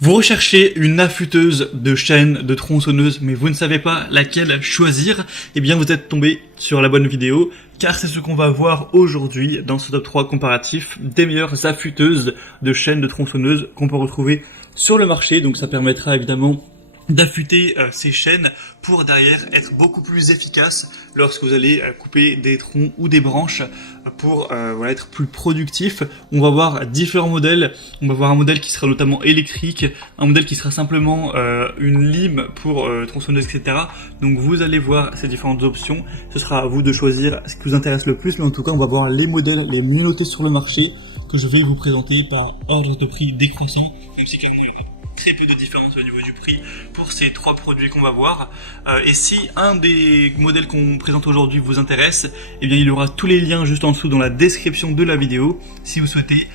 Vous recherchez une affûteuse de chaîne, de tronçonneuse, mais vous ne savez pas laquelle choisir, eh bien vous êtes tombé sur la bonne vidéo, car c'est ce qu'on va voir aujourd'hui dans ce top 3 comparatif des meilleures affûteuses de chaîne, de tronçonneuse qu'on peut retrouver sur le marché. Donc ça permettra évidemment d'affûter ces chaînes pour derrière être beaucoup plus efficace lorsque vous allez couper des troncs ou des branches pour voilà, être plus productif. On va voir différents modèles. On va voir un modèle qui sera notamment électrique, un modèle qui sera simplement une lime pour tronçonneuse, etc. Donc vous allez voir ces différentes options. Ce sera à vous de choisir ce qui vous intéresse le plus. Mais en tout cas, on va voir les modèles les mieux notés sur le marché que je vais vous présenter par ordre de prix décroissant, même si clairement il y a très peu de différence au niveau du prix pour ces trois produits qu'on va voir. Et si un des modèles qu'on présente aujourd'hui vous intéresse, eh bien il y aura tous les liens juste en dessous dans la description de la vidéo. Si vous souhaitez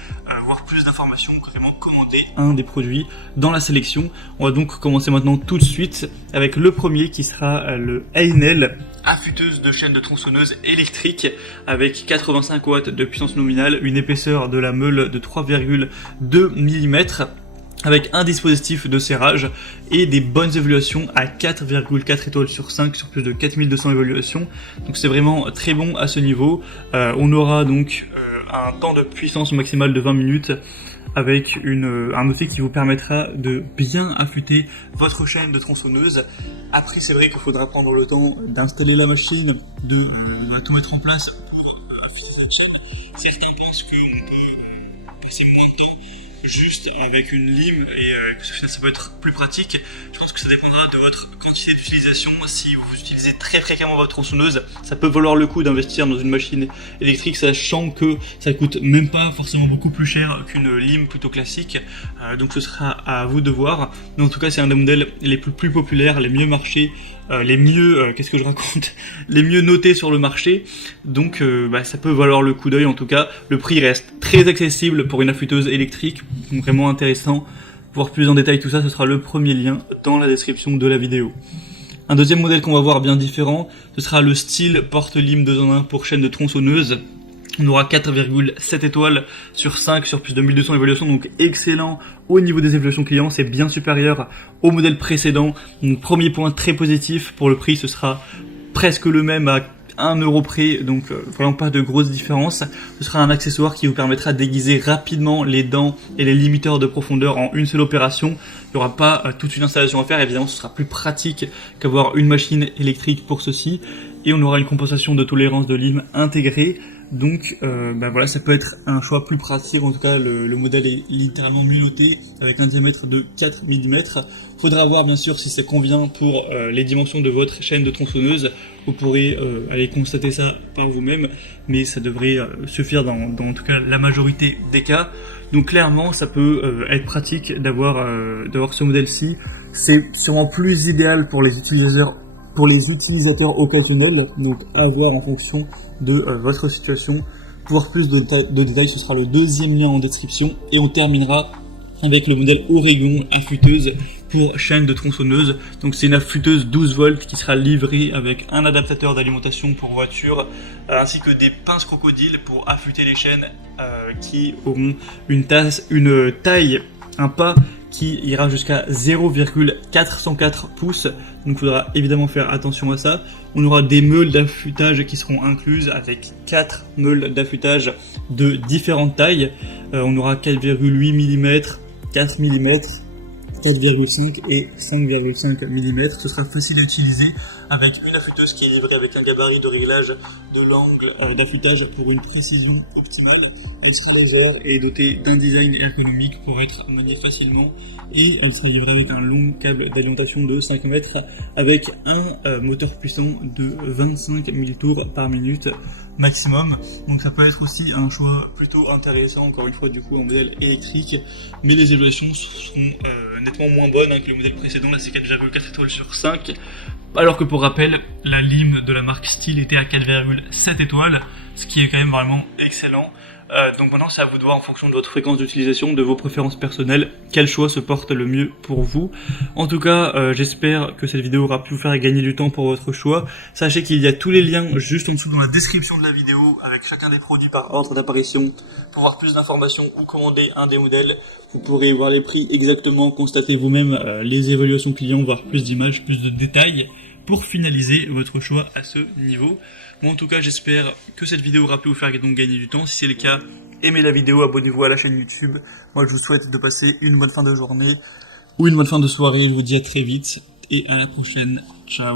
voir plus d'informations, carrément commander un des produits dans la sélection. On va donc commencer maintenant tout de suite avec le premier qui sera le Einel, affûteuse de chaîne de tronçonneuse électrique avec 85 watts de puissance nominale, une épaisseur de la meule de 3,2 mm. avec un dispositif de serrage et des bonnes évaluations à 4,4 étoiles sur 5 sur plus de 4200 évaluations. Donc c'est vraiment très bon à ce niveau. On aura donc un temps de puissance maximale de 20 minutes avec un outil qui vous permettra de bien affûter votre chaîne de tronçonneuse. Après c'est vrai qu'il faudra prendre le temps d'installer la machine, de tout mettre en place pour affûter cette chaîne. Certains pensent qu'on peut passer moins de temps juste avec une lime et que ça peut être plus pratique. Je pense que ça dépendra de votre quantité d'utilisation. Si vous utilisez très fréquemment votre tronçonneuse, ça peut valoir le coup d'investir dans une machine électrique, sachant que ça coûte même pas forcément beaucoup plus cher qu'une lime plutôt classique. Donc ce sera à vous de voir. Mais en tout cas, c'est un des modèles les plus populaires, les mieux marchés, les mieux, les mieux notés sur le marché. Donc ça peut valoir le coup d'œil. En tout cas, le prix reste très accessible pour une affûteuse électrique. Donc vraiment intéressant. Pour voir plus en détail tout ça, ce sera le premier lien dans la description de la vidéo. Un deuxième modèle qu'on va voir bien différent, ce sera le style porte-lime 2 en 1 pour chaîne de tronçonneuse. On aura 4,7 étoiles sur 5 sur plus de 1200 évaluations, donc excellent au niveau des évaluations clients, c'est bien supérieur au modèle précédent. Donc premier point très positif, pour le prix ce sera presque le même à 1 euro près, donc vraiment pas de grosse différence. Ce sera un accessoire qui vous permettra d'aiguiser rapidement les dents et les limiteurs de profondeur en une seule opération. Il n'y aura pas toute une installation à faire, évidemment ce sera plus pratique qu'avoir une machine électrique pour ceci. Et on aura une compensation de tolérance de lime intégrée. Donc voilà, ça peut être un choix plus pratique. En tout cas, le modèle est littéralement mieux noté avec un diamètre de 4 mm. Faudra voir bien sûr si ça convient pour les dimensions de votre chaîne de tronçonneuse. Vous pourrez aller constater ça par vous-même, mais ça devrait suffire dans en tout cas la majorité des cas. Donc clairement, ça peut être pratique d'avoir ce modèle-ci. C'est sûrement plus idéal pour les utilisateurs occasionnels, donc à voir en fonction de votre situation. Pour voir plus de détails, ce sera le deuxième lien en description. Et on terminera avec le modèle Oregon affûteuse pour chaîne de tronçonneuse. Donc c'est une affûteuse 12 volts qui sera livrée avec un adaptateur d'alimentation pour voiture ainsi que des pinces crocodiles pour affûter les chaînes qui auront une taille, un pas qui ira jusqu'à 0,404 pouces. Donc il faudra évidemment faire attention à ça. On aura des meules d'affûtage qui seront incluses avec 4 meules d'affûtage de différentes tailles. On aura 4,8 mm, 4 mm, 4,5 et 5,5 mm. Ce sera facile à utiliser avec une affûteuse qui est livrée avec un gabarit de réglage de l'angle d'affûtage pour une précision optimale. Elle sera légère et dotée d'un design ergonomique pour être maniée facilement, et elle sera livrée avec un long câble d'alimentation de 5 mètres avec un moteur puissant de 25 000 tours par minute maximum. Donc ça peut être aussi un choix plutôt intéressant, encore une fois du coup en modèle électrique, mais les évaluations seront nettement moins bonnes que le modèle précédent. Là c'est 4,4 étoiles sur 5. Alors que pour rappel, la lime de la marque Stihl était à 4,7 étoiles, ce qui est quand même vraiment excellent. Donc maintenant c'est à vous de voir en fonction de votre fréquence d'utilisation, de vos préférences personnelles, quel choix se porte le mieux pour vous. En tout cas, j'espère que cette vidéo aura pu vous faire gagner du temps pour votre choix. Sachez qu'il y a tous les liens juste en dessous dans la description de la vidéo avec chacun des produits par ordre d'apparition. Pour voir plus d'informations ou commander un des modèles, vous pourrez voir les prix exactement, constater vous-même les évaluations clients, voir plus d'images, plus de détails pour finaliser votre choix à ce niveau. Moi en tout cas j'espère que cette vidéo aura pu vous faire donc gagner du temps. Si c'est le cas, aimez la vidéo, abonnez-vous à la chaîne YouTube. Moi je vous souhaite de passer une bonne fin de journée ou une bonne fin de soirée. Je vous dis à très vite et à la prochaine. Ciao.